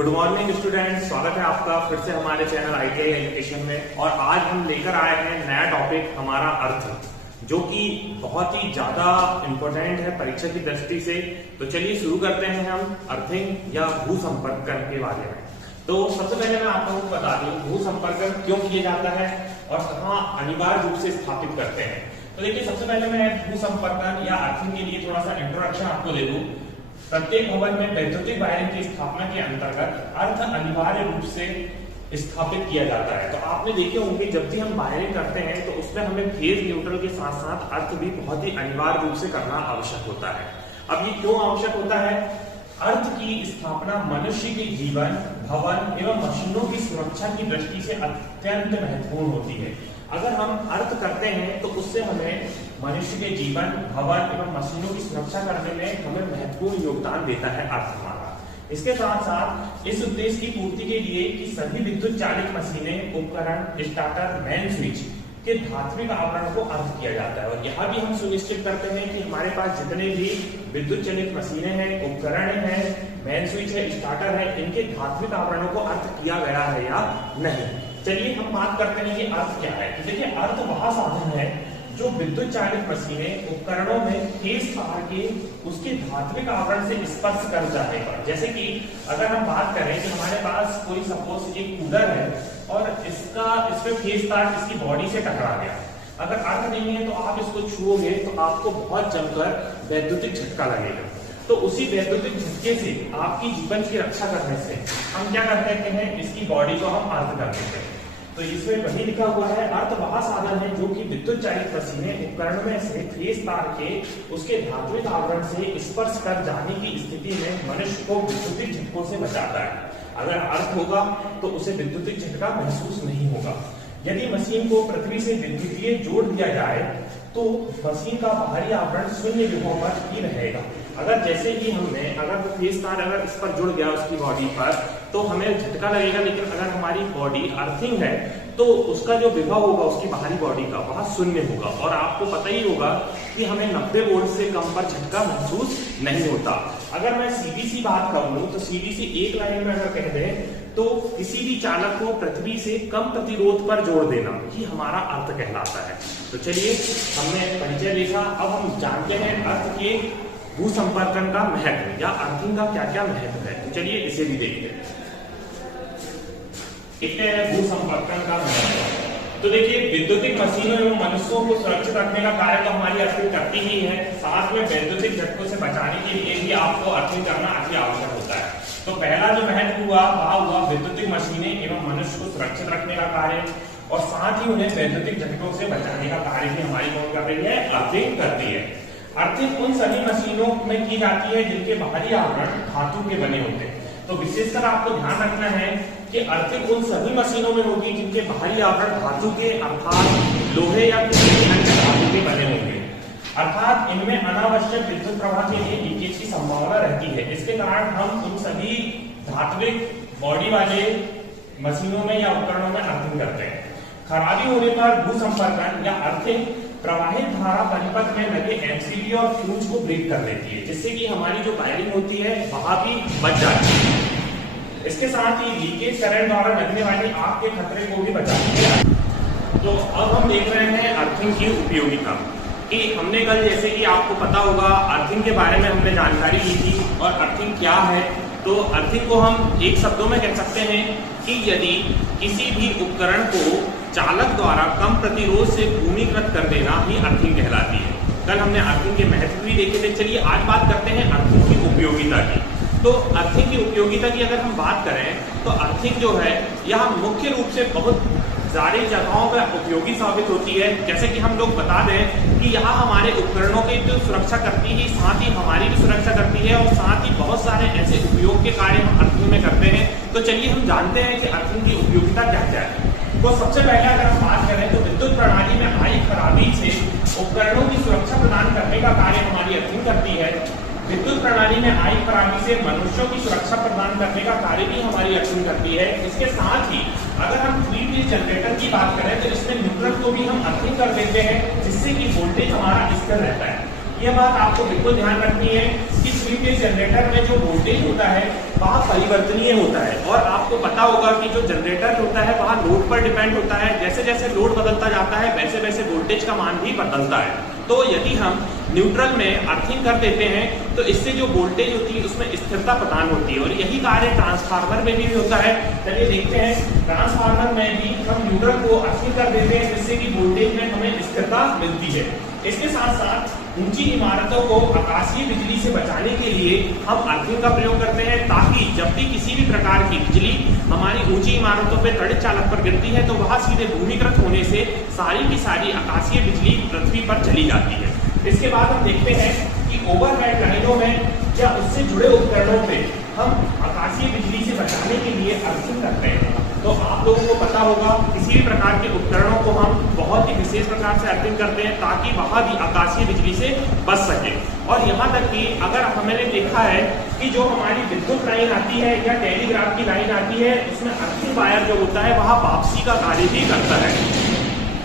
Good morning student, स्वागत है आपका फिर से हमारे चैनल आईटीआई एजुकेशन में। और आज हम लेकर आए हैं नया टॉपिक हमारा अर्थ, जो कि बहुत ही ज्यादा इंपॉर्टेंट है परीक्षा की दृष्टि से। तो चलिए शुरू करते हैं हम अर्थिंग या भू संपर्कन के बारे में। तो सबसे पहले मैं आप लोगों को बता दूं भू संपर्कन क्यों किया जाता है और कहाँ अनिवार्य रूप से स्थापित करते हैं। तो देखिए, सबसे पहले मैं भू संपर्कन या अर्थिंग के लिए थोड़ा सा इंट्रोडक्शन आपको दे दूं। प्रत्येक भवन में वैद्युतिक वायरिंग की स्थापना के अंतर्गत अर्थ अनिवार्य रूप से स्थापित किया जाता है। तो आपने देखे होंगे जब भी हम वायरिंग करते हैं तो उसमें हमें फेज न्यूट्रल के साथ साथ अर्थ भी बहुत ही अनिवार्य रूप से करना आवश्यक होता है। अब ये क्यों आवश्यक होता है? अर्थ की स्थापना मनुष्य के जीवन, भवन एवं मशीनों की सुरक्षा की दृष्टि से अत्यंत महत्वपूर्ण होती है। अगर हम अर्थ करते हैं तो उससे हमें मनुष्य के जीवन, भवन एवं मशीनों की सुरक्षा करने में हमें महत्वपूर्ण योगदान देता है अर्थ हमारा। इसके साथ साथ इस उद्देश्य की पूर्ति के लिए कि सभी विद्युत चालित मशीनें, उपकरण, स्टार्टर, मेन स्विच के धात्विक आवरण को अर्थ किया जाता है। और यह भी हम सुनिश्चित करते हैं कि हमारे पास जितने भी विद्युत चालित मशीनें हैं, उपकरण हैं, मेन स्विच है, स्टार्टर है, इनके धात्विक आवरणों को अर्थ किया गया है या नहीं। चलिए हम बात करते हैं कि अर्थ क्या है। तो देखिए, अर्थ वह साधन है जो विद्युत चालित मशीनें, उपकरणों में तेज तार के उसके धात्विक आवरण से स्पर्श कर जाने पर, जैसे कि अगर हम बात करें कि हमारे पास कोई सपोज एक कूलर है और इसमें फेज तार इसकी बॉडी से टकरा गया। अगर अर्थ नहीं है तो आप इसको छुओगे तो आपको बहुत जमकर वैद्युतिक झटका लगेगा। तो उसी वैद्युतिक झटके से आपकी जीवन की रक्षा करने से हम क्या कर देते हैं, इसकी बॉडी को हम अर्थ कर देते हैं। तो इसमें वही लिखा हुआ है, अर्थ वह साधन है जो कि विद्युत चालित मशीनें, उपकरण में से फेज तार के उसके धात्विक आवरण से स्पर्श कर जाने की स्थिति में मनुष्य को विद्युतिक झटकों से बचाता है। अगर अर्थ होगा तो उसे विद्युतिक झटका महसूस नहीं होगा। यदि मशीन को पृथ्वी से विद्युतीय जोड़ दिया जाए तो मशीन का बाहरी आवरण शून्य विभव पर ही रहेगा। अगर जैसे ही अगर वो फेज तार अगर इस पर जुड़ गया उसकी बॉडी पर तो हमें झटका लगेगा, लेकिन अगर हमारी बॉडी अर्थिंग है तो उसका जो विभव होगा उसकी बाहरी बॉडी का वह शून्य होगा। और आपको पता ही होगा कि हमें 90 वोल्ट से कम पर झटका महसूस नहीं होता। अगर मैं सीधी सी बात करूं तो सीधी सी एक लाइन में अगर कह दें तो किसी भी चालक को पृथ्वी से कम प्रतिरोध पर जोड़ देना ही हमारा अर्थ कहलाता है। तो चलिए, हमने परिचय देखा, अब हम जानते हैं अर्थ के भू संपर्कन का महत्व या अर्थिंग का क्या क्या महत्व है। तो चलिए इसे भी देखते हैं। भू संपर्कन का महत्व। तो देखिए, विद्युतिक मशीनों एवं मनुष्यों को सुरक्षित रखने का कार्य तो हमारी अर्थिंग करती ही है, साथ में वैद्युतिक झटकों से बचाने के लिए भी आपको अर्थिंग करना अति आवश्यक होता है। तो पहला जो महत्व हुआ वह हुआ विद्युतिक मशीनें एवं मनुष्य को सुरक्षित रखने का कार्य, और साथ ही उन्हें वैद्युतिक झटकों से बचाने का कार्य भी हमारी कौन कर रही है? अर्थिंग करती है। अर्थिंग उन सभी मशीनों में की जाती है जिनके बाहरी आवरण धातु के बने होते हैं। तो विशेषकर आपको ध्यान रखना है कि अर्थिंग उन सभी मशीनों में होगी जिनके बाहरी आवरण धातु के अर्थात लोहे या किसी अन्य धातु के बने होंगे, अर्थात इनमें अनावश्यक विद्युत प्रवाह के लिए लीकेज की संभावना रहती है। इसके कारण हम उन सभी धात्विक बॉडी वाले मशीनों में या उपकरणों में अर्थिंग करते हैं। खराबी होने पर भू संपर्कन या अर्थिंग प्रवाहित धारा परिपथ में लगे एमसीबी और फ्यूज को ब्रेक कर देती है, जिससे कि हमारी जो वायरिंग होती है वहां भी बच जाती है। इसके साथ ही लीकेज करंट द्वारा लगने वाली आग के खतरे को भी बचाती है। तो अब हम देख रहे हैं अर्थिंग की उपयोगिता कि हमने कल, जैसे कि आपको पता होगा, अर्थिंग के बारे में हमने जानकारी ली थी। और अर्थिंग क्या है? तो अर्थिंग को हम एक शब्दों में कह सकते हैं कि यदि किसी भी उपकरण को चालक द्वारा कम प्रतिरोध से भूमिगत कर देना ही अर्थिंग कहलाती है। कल हमने अर्थिंग के महत्व भी देखे थे। चलिए आज बात करते हैं अर्थिंग की उपयोगिता की। तो अर्थिंग की उपयोगिता की अगर हम बात करें तो अर्थिंग जो है यह मुख्य रूप से बहुत सारी जगहों पर उपयोगी साबित होती है। जैसे कि हम लोग बता दें कि यहाँ हमारे उपकरणों की तो सुरक्षा करती ही, साथ ही हमारी भी सुरक्षा करती है, और साथ ही बहुत सारे ऐसे उपयोग के कार्य हम अर्थिंग में करते हैं। तो चलिए हम जानते हैं कि अर्थिंग की उपयोगिता क्या क्या है। तो सबसे पहले अगर हम बात करें तो विद्युत प्रणाली में आई खराबी से उपकरणों की सुरक्षा प्रदान करने का कार्य हमारी अर्थिंग करती है। विद्युत प्रणाली में आई खराबी से मनुष्यों की सुरक्षा प्रदान करने का कार्य भी हमारी अर्थिंग करती है। इसके साथ ही अगर हम 3 फेज जनरेटर की बात करें तो इसमें न्यूट्रल को भी हम अर्थिंग कर देते हैं, जिससे कि वोल्टेज हमारा स्थिर रहता है। यह बात आपको बिल्कुल ध्यान रखनी है कि 3 फेज जनरेटर में जो वोल्टेज होता है वह परिवर्तनीय होता है, और आपको पता होगा कि जो जनरेटर होता है वह लोड पर डिपेंड होता है। जैसे जैसे लोड बदलता जाता है वैसे वैसे वोल्टेज का मान भी बदलता है। तो यदि हम न्यूट्रल में अर्थिंग कर देते हैं तो इससे जो वोल्टेज होती है उसमें स्थिरता प्रदान होती है, और यही कार्य ट्रांसफार्मर में भी होता है। चलिए देखते हैं, ट्रांसफार्मर में भी हम न्यूट्रल को अर्थिंग कर देते हैं जिससे कि वोल्टेज में हमें स्थिरता मिलती है। इसके साथ साथ ऊंची इमारतों को आकाशीय बिजली से बचाने के लिए हम अर्थिंग का प्रयोग करते हैं, ताकि जब भी किसी भी प्रकार की बिजली हमारी ऊंची इमारतों पर तड़ित चालक पर गिरती है तो वह सीधे भूमिगत होने से सारी की सारी आकाशीय बिजली पृथ्वी पर चली जाती है। इसके बाद हम देखते हैं कि ओवरहेड लाइनों में या उससे जुड़े उपकरणों पे हम आकाशीय बिजली से बचाने के लिए अर्थिंग करते हैं। तो आप लोगों को पता होगा किसी भी प्रकार के उपकरणों को हम बहुत ही विशेष प्रकार से अर्थिंग करते हैं ताकि वह भी आकाशीय बिजली से बच सके। और यहाँ तक कि अगर हमने देखा है कि जो हमारी विद्युत लाइन आती है या टेलीग्राफ की लाइन आती है उसमें अर्थिंग वायर जो होता है वह वापसी का कार्य भी करता है।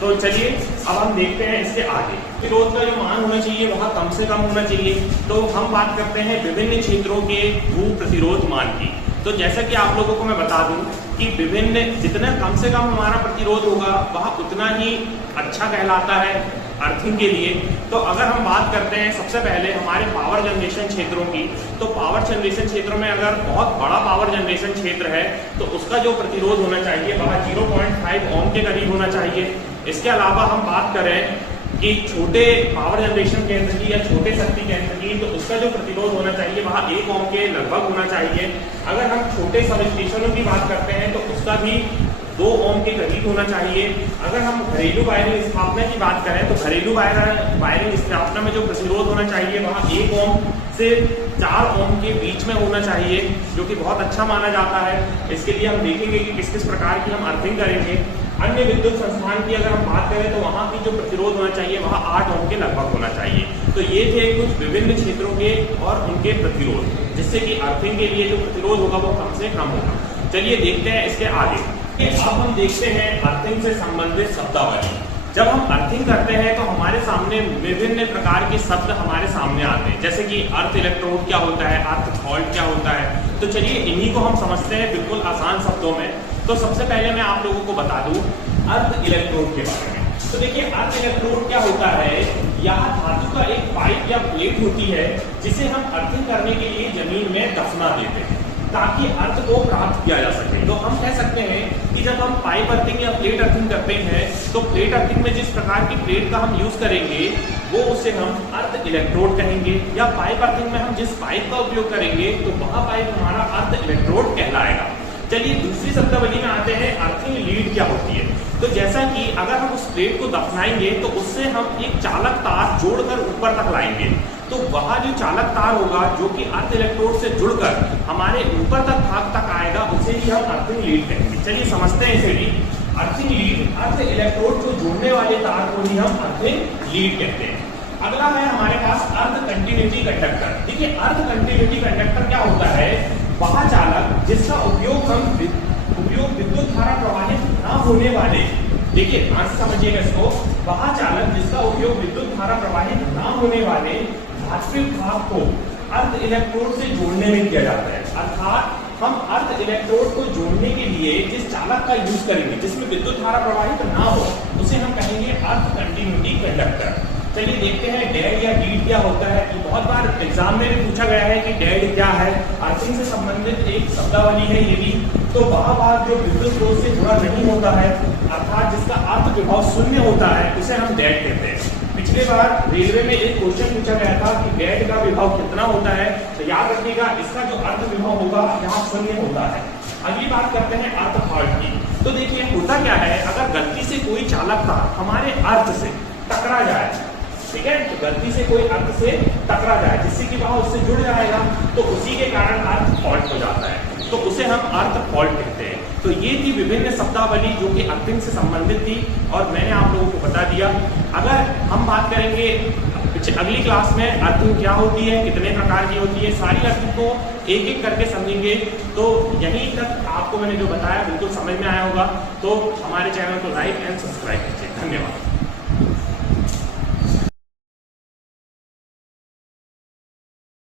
तो चलिए अब हम देखते हैं इसके आगे प्रतिरोध का जो मान होना चाहिए वह कम से कम होना चाहिए। तो हम बात करते हैं विभिन्न क्षेत्रों के भू प्रतिरोध मान की। तो जैसा कि आप लोगों को मैं बता दूं कि विभिन्न जितना कम से कम हमारा प्रतिरोध होगा वह उतना ही अच्छा कहलाता है अर्थिंग के लिए। तो अगर हम बात करते हैं सबसे पहले हमारे पावर जनरेशन क्षेत्रों की, तो पावर जनरेशन क्षेत्रों में अगर बहुत बड़ा पावर जनरेशन क्षेत्र है तो उसका जो प्रतिरोध होना चाहिए वह 0.5 ओम के करीब होना चाहिए। इसके अलावा हम बात करें कि छोटे पावर जनरेशन केंद्र की या छोटे शक्ति केंद्र की, तो उसका जो प्रतिरोध होना चाहिए वह 1 ओम के लगभग होना चाहिए। अगर हम छोटे सब स्टेशनों की बात करते हैं तो उसका भी 2 ओम के करीब होना चाहिए। अगर हम घरेलू वायरिंग स्थापना की बात करें तो घरेलू वायरिंग स्थापना में जो प्रतिरोध होना चाहिए वह 1 ओम से 4 ओम के बीच में होना चाहिए, जो कि बहुत अच्छा माना जाता है। इसके लिए हम देखेंगे कि किस किस प्रकार की हम अर्थिंग करेंगे। अन्य विद्युत संस्थान की अगर हम बात करें तो वहाँ की जो प्रतिरोध होना चाहिए वह 8 ओम के लगभग होना चाहिए। तो ये थे कुछ विभिन्न क्षेत्रों के और उनके प्रतिरोध, जिससे कि अर्थिंग के लिए जो प्रतिरोध होगा वो कम से कम होगा। चलिए देखते हैं इसके आगे। अब हम देखते हैं अर्थिंग से संबंधित शब्दावली। जब हम अर्थिंग करते हैं तो हमारे सामने विभिन्न प्रकार के शब्द हमारे सामने आते हैं, जैसे कि अर्थ इलेक्ट्रोड क्या होता है, अर्थ फॉल्ट क्या होता है। तो चलिए इन्हीं को हम समझते हैं बिल्कुल आसान शब्दों में। तो सबसे पहले मैं आप लोगों को बता दूं अर्थ इलेक्ट्रोड के बारे में। तो देखिए अर्थ इलेक्ट्रोड क्या होता है, यह धातु का एक पाइप या प्लेट होती है जिसे हम अर्थिंग करने के लिए जमीन में दफना देते हैं ताकि अर्थ को प्राप्त किया जा सके। तो हम कह सकते हैं कि जब हम पाइप अर्थिंग या प्लेट अर्थिंग करते हैं तो प्लेट अर्थिंग में जिस प्रकार की प्लेट का हम यूज करेंगे वो उसे हम अर्थ इलेक्ट्रोड कहेंगे, या पाइप अर्थिंग में हम जिस पाइप का उपयोग करेंगे तो वह पाइप हमारा अर्थ इलेक्ट्रोड कहलाएगा। चलिए दूसरी शब्दावली में आते हैं अर्थिंग लीड क्या होती है। तो जैसा कि अगर हम उस प्लेट को दफनाएंगे तो उससे हम एक चालक तार जोड़कर ऊपर तक लाएंगे, तो वह जो चालक तार होगा जो कि अर्थ इलेक्ट्रोड से जुड़कर हमारे ऊपर तक भाग तक आएगा उसे ही हम अर्थिंग लीड कहेंगे। चलिए समझते हैं इसे भी। अर्थिंग लीड अर्थ इलेक्ट्रोड को जोड़ने वाले तार को ही हम अर्थिंग लीड कहते हैं। अगला है हमारे पास अर्थ कंटिन्यूटी कंडक्टर। देखिए अर्थ कंटिन्यूटी कंडक्टर क्या होता है, वह चालक जिसका उपयोग विद्युत धारा प्रवाहित न होने वाले, देखिए ध्यान से समझिएगा इसको, वह चालक जिसका उपयोग विद्युत धारा प्रवाहित न होने वाले धात्विक भाग को अर्थ इलेक्ट्रोड से जोड़ने में किया जाता है। अर्थात हम अर्थ इलेक्ट्रोड को जोड़ने के लिए जिस चालक का यूज करेंगे जिसमें विद्युत धारा प्रवाहित ना हो उसे हम कहेंगे अर्थ कंटिन्यूटी कंडक्टर। चलिए देखते हैं डेड या डीड क्या होता है। ये बहुत बार एग्जाम में भी पूछा गया है कि डेड क्या है। अर्थिंग से संबंधित एक शब्दावली है ये भी। तो वह भाग जो विद्युत स्रोत से जुड़ा नहीं होता है अर्थात जिसका अर्थ विभव शून्य होता है उसे हम डेड कहते हैं। पिछले बार रेलवे में एक क्वेश्चन पूछा गया था कि डेड का विभव कितना होता है, तो याद रखिएगा इसका जो अर्थ विभव होगा यहाँ शून्य होता है। अगली बात करते हैं अर्थ फॉल्ट की। तो देखिए होता क्या है, अगर गलती से कोई चालक तार हमारे अर्थ से टकरा जाए, ठीक है, तो गलती से कोई अर्थ से टकरा जाए जिससे कि वह उससे जुड़ जाएगा तो उसी के कारण अर्थ फॉल्ट हो जाता है, तो उसे हम अर्थ फॉल्ट कहते हैं। तो ये थी विभिन्न शब्दावली जो कि अर्थिंग से संबंधित थी और मैंने आप लोगों को बता दिया। अगर हम बात करेंगे अगली क्लास में अर्थिंग क्या होती है, कितने प्रकार की होती है, सारी अर्थिंग को एक एक करके समझेंगे। तो यहीं तक आपको मैंने जो बताया बिल्कुल समझ में आया होगा। तो हमारे चैनल को लाइक एंड सब्सक्राइब कीजिए। धन्यवाद।